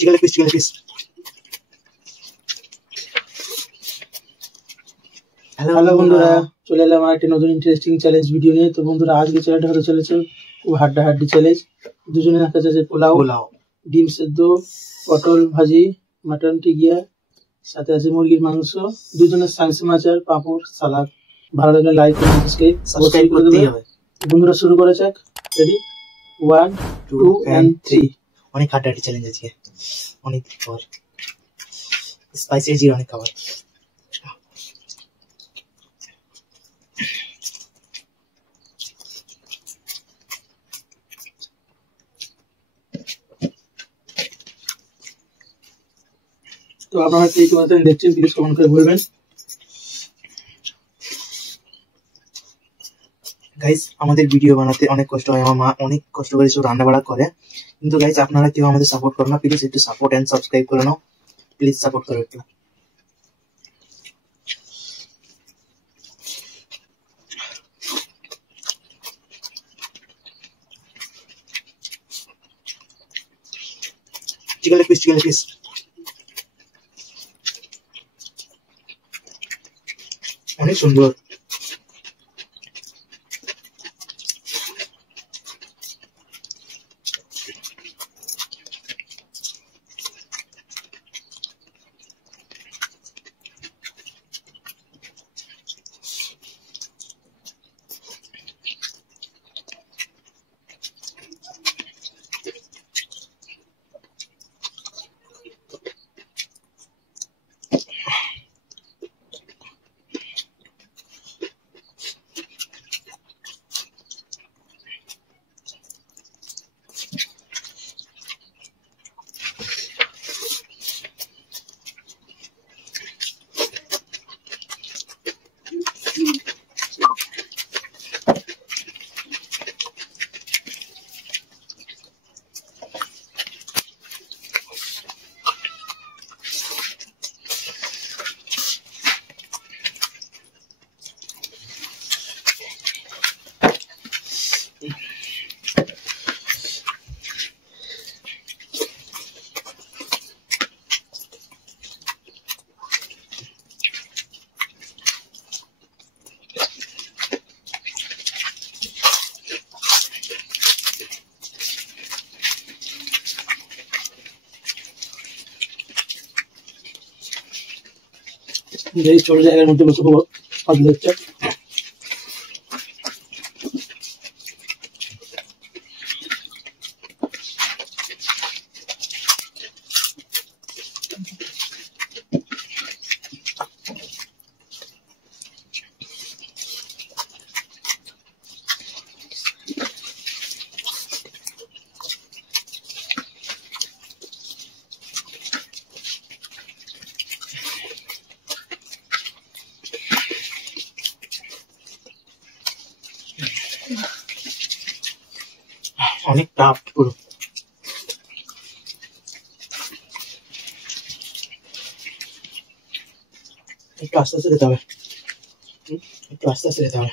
Chicken leg piece. Hello বন্ধুরা, চলে এলাম একটা নতুন ইন্টারেস্টিং চ্যালেঞ্জ ভিডিও নিয়ে। তো বন্ধুরা, আজকে চ্যালেঞ্জটা হতে চলেছে খুব হাড্ডাহাড্ডি চ্যালেঞ্জ। দুজনের হাতে আছে পোলাও, ডিম সেদ্ধ, পটল ভাজি, মাটন টিকিয়া, সাথে আছে মুরগির মাংস, দুজনের সাংসে মাচার, পাঁপড়, সালাদ। ভালো লাগলে লাইক করে সাবস্ক্রাইব করে দেবে। বন্ধুরা, শুরু করা যাক। রেডি? 1 2 and 3। অনেক হাড্ডাহাড্ডি চ্যালেঞ্জ আজকে, অনেক খাবার, স্পাইসি জিরা অনেক খাবার। তো আপনারা কে কোথায় দেখছেন প্লিজ কমেন্ট করে বলবেন। গাইস, আমাদের ভিডিও বানাতে অনেক কষ্ট হয়, আমার মা অনেক কষ্ট করে সব রান্না বাড়া করে, কিন্তু গাইস আপনারা কেউ আমাদের সাপোর্ট করো না, প্লিজ একটু সাপোর্ট এন্ড সাবস্ক্রাইব করে নাও, প্লিজ সাপোর্ট করো একটু। Chicken leg piece. অনেক সুন্দর। এই ছোট জায়গার মধ্যে বসে খুব ভালো লাগছে। অনেক টাফ পুরো। একটু আস্তে আস্তে যেতে হবে, একটু আস্তে আস্তে যেতে হবে।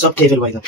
সব খেয়ে ফেলবো একদম।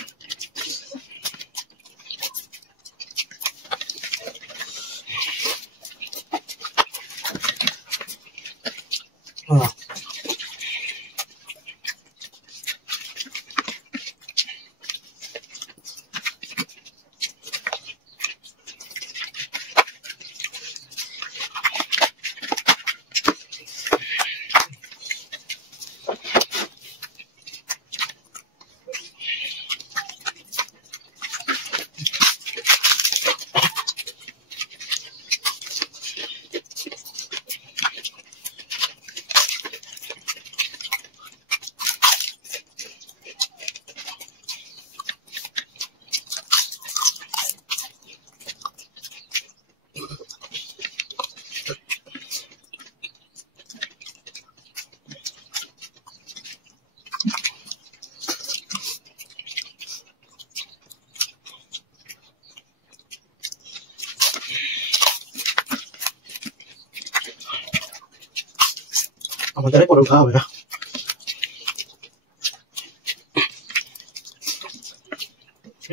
আমার দ্বারা পটল খাওয়া হবে না।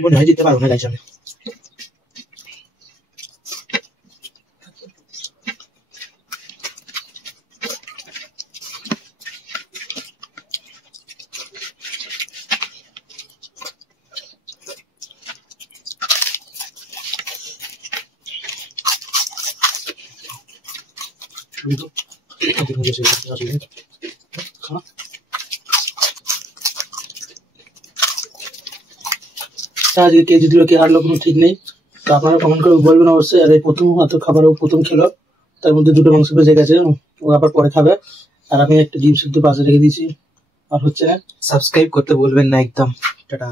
মনে হয় দিতে পারবো না গাইস আমি। আজকে কে জিতলো কে হারলো কোনো ঠিক নেই, তো আপনারা কমেন্ট করে বলবেন অবশ্যই। আর এই প্রথম এত খাবার ও প্রথম খেলো, তার মধ্যে দুটো মাংস বেঁচে গেছে, ও আবার পরে খাবে। আর আমি একটা ডিম সিদ্ধ পাশে রেখে দিয়েছি, আর হচ্ছে না। সাবস্ক্রাইব করতে বলবেন না একদম। টাটা।